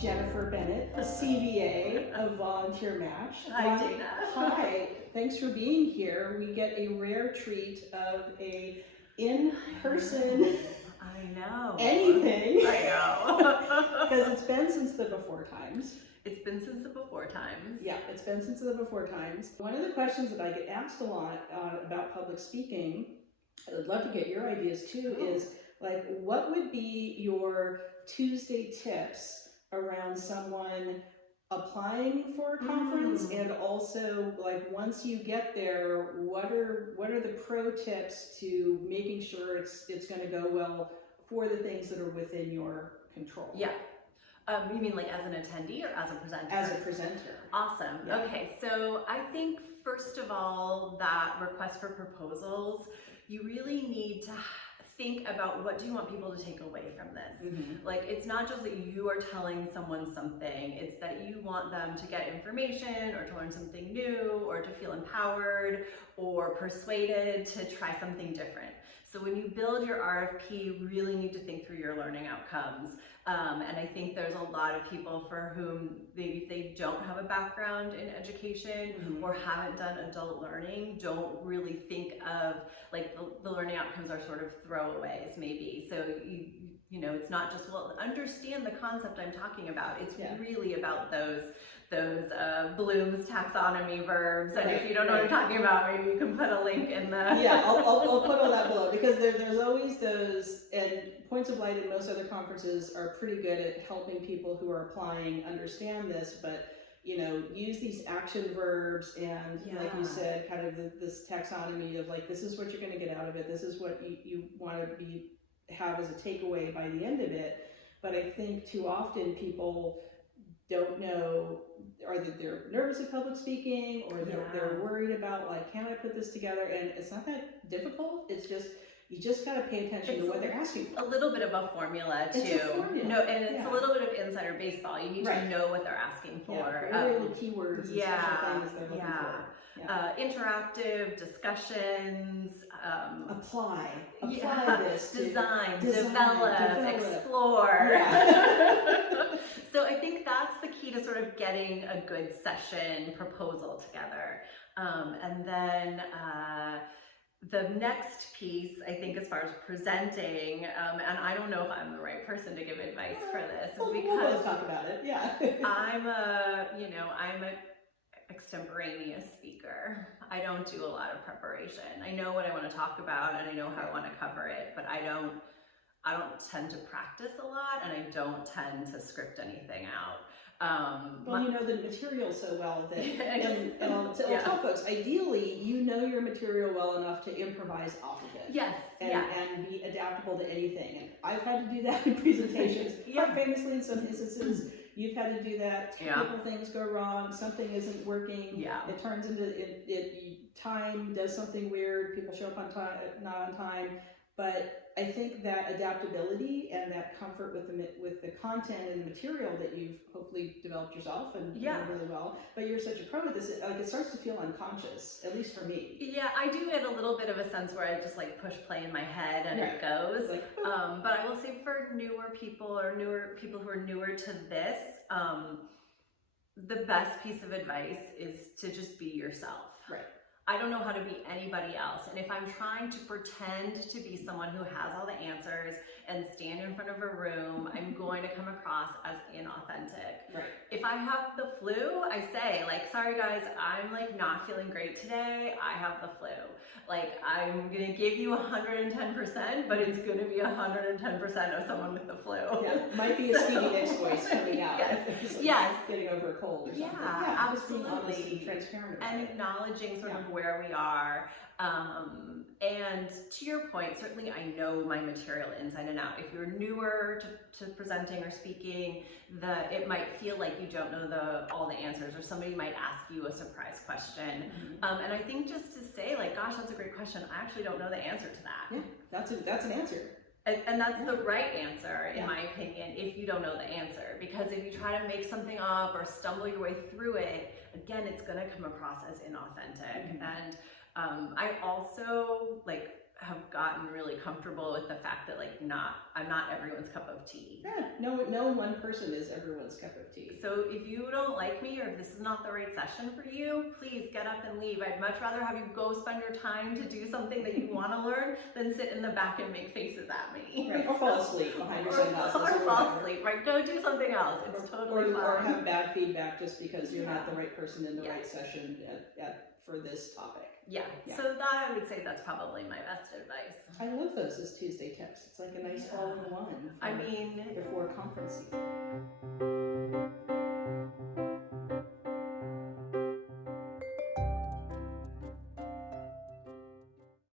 Jennifer Bennett, CVA of VolunteerMatch. Hi, Dana. Hi, thanks for being here. We get a rare treat of a in-person anything. I know. Because it's been since the before times. It's been since the before times. Yeah, it's been since the before times. One of the questions that I get asked a lot about public speaking, I would love to get your ideas too, is like, what would be your Tuesday tips around someone applying for a conference, and also like once you get there, what are the pro tips to making sure it's going to go well for the things that are within your control? Yeah. You mean like as an attendee or as a presenter? As a presenter. Awesome. Yeah. Okay, so I think first of all, that request for proposals, you really need to think about what do you want people to take away from this. Like, it's not just that you are telling someone something, it's that you want them to get information or to learn something new or to feel empowered or persuaded to try something different. So when you build your RFP, you really need to think through your learning outcomes. And I think there's a lot of people for whom maybe they don't have a background in education or haven't done adult learning, don't really think of like the learning outcomes are sort of throwaways maybe. So you know, it's not just, well, understand the concept I'm talking about. It's really about those Bloom's taxonomy verbs, and if you don't know what I'm talking about, maybe you can put a link in the... Yeah, I'll put all that below, because there's always those, and Points of Light and most other conferences are pretty good at helping people who are applying understand this, but you know, use these action verbs and like you said, kind of this taxonomy of like, this is what you're going to get out of it, this is what you want to have as a takeaway by the end of it. But I think too often people don't know, or that they're nervous at public speaking, or they're worried about like, can I put this together? And it's not that difficult. It's just, you just got to pay attention to what they're asking for. A little bit of a formula too. It's a formula. No, and it's a little bit of insider baseball. You need to know what they're asking for. Very little keywords and special things they're looking for. Interactive discussions. Apply this. Design, develop, explore. So I think that's the key to sort of getting a good session proposal together. And then the next piece, I think, as far as presenting, and I don't know if I'm the right person to give advice for this, is because we'll talk about it. I'm an extemporaneous speaker. I don't do a lot of preparation. I know what I want to talk about and I know how I want to cover it, but I don't tend to practice a lot, and I don't tend to script anything out. Well, you know the material so well that, and I'll tell folks, ideally, you know your material well enough to improvise off of it. Yes. And be adaptable to anything. And I've had to do that in presentations. Quite famously, in some instances, you've had to do that. Technical things go wrong. Something isn't working. It turns into time does something weird. People show up on time, not on time. But I think that adaptability and that comfort with the content and the material that you've hopefully developed yourself and know really well, but you're such a pro at this, it starts to feel unconscious, at least for me. Yeah, I do get a little bit of a sense where I just like push play in my head and it goes. Like, but I will say for newer people or people who are newer to this, the best piece of advice is to just be yourself. Right. I don't know how to be anybody else. And if I'm trying to pretend to be someone who has all the answers and stand in front of a room, I'm going to come across as inauthentic. Right. If I have the flu, I say like, sorry guys, I'm like not feeling great today. I have the flu. Like, I'm gonna give you 110%, but it's gonna be 110% of someone with the flu. Yeah, might be a Stevie Nicks voice coming out. Yes. Getting over a cold or something. Yeah, absolutely. And transparent and acknowledging sort of where we are. And to your point, certainly I know my material inside and out. If you're newer to presenting or speaking, it might feel like you don't know all the answers, or somebody might ask you a surprise question. And I think just to say like, gosh, that's a great question. I actually don't know the answer to that. Yeah, that's an answer. And that's the right answer, in my opinion, if you don't know the answer. Because if you try to make something up or stumble your way through it, again, it's going to come across as inauthentic. And I also, like, have gotten really comfortable with the fact that like I'm not everyone's cup of tea. Yeah, no one person is everyone's cup of tea. So if you don't like me, or if this is not the right session for you, please get up and leave. I'd much rather have you go spend your time to do something that you want to learn than sit in the back and make faces at me. Right, or fall asleep behind your sunglasses. Or fall asleep, right? Go do something else. It's totally fine. Or have bad feedback just because you're not the right person in the right session for this topic. Yeah. So that, I would say that's probably my best advice. I love those as Tuesday texts. It's like a nice all-in-one. I mean, before conference season.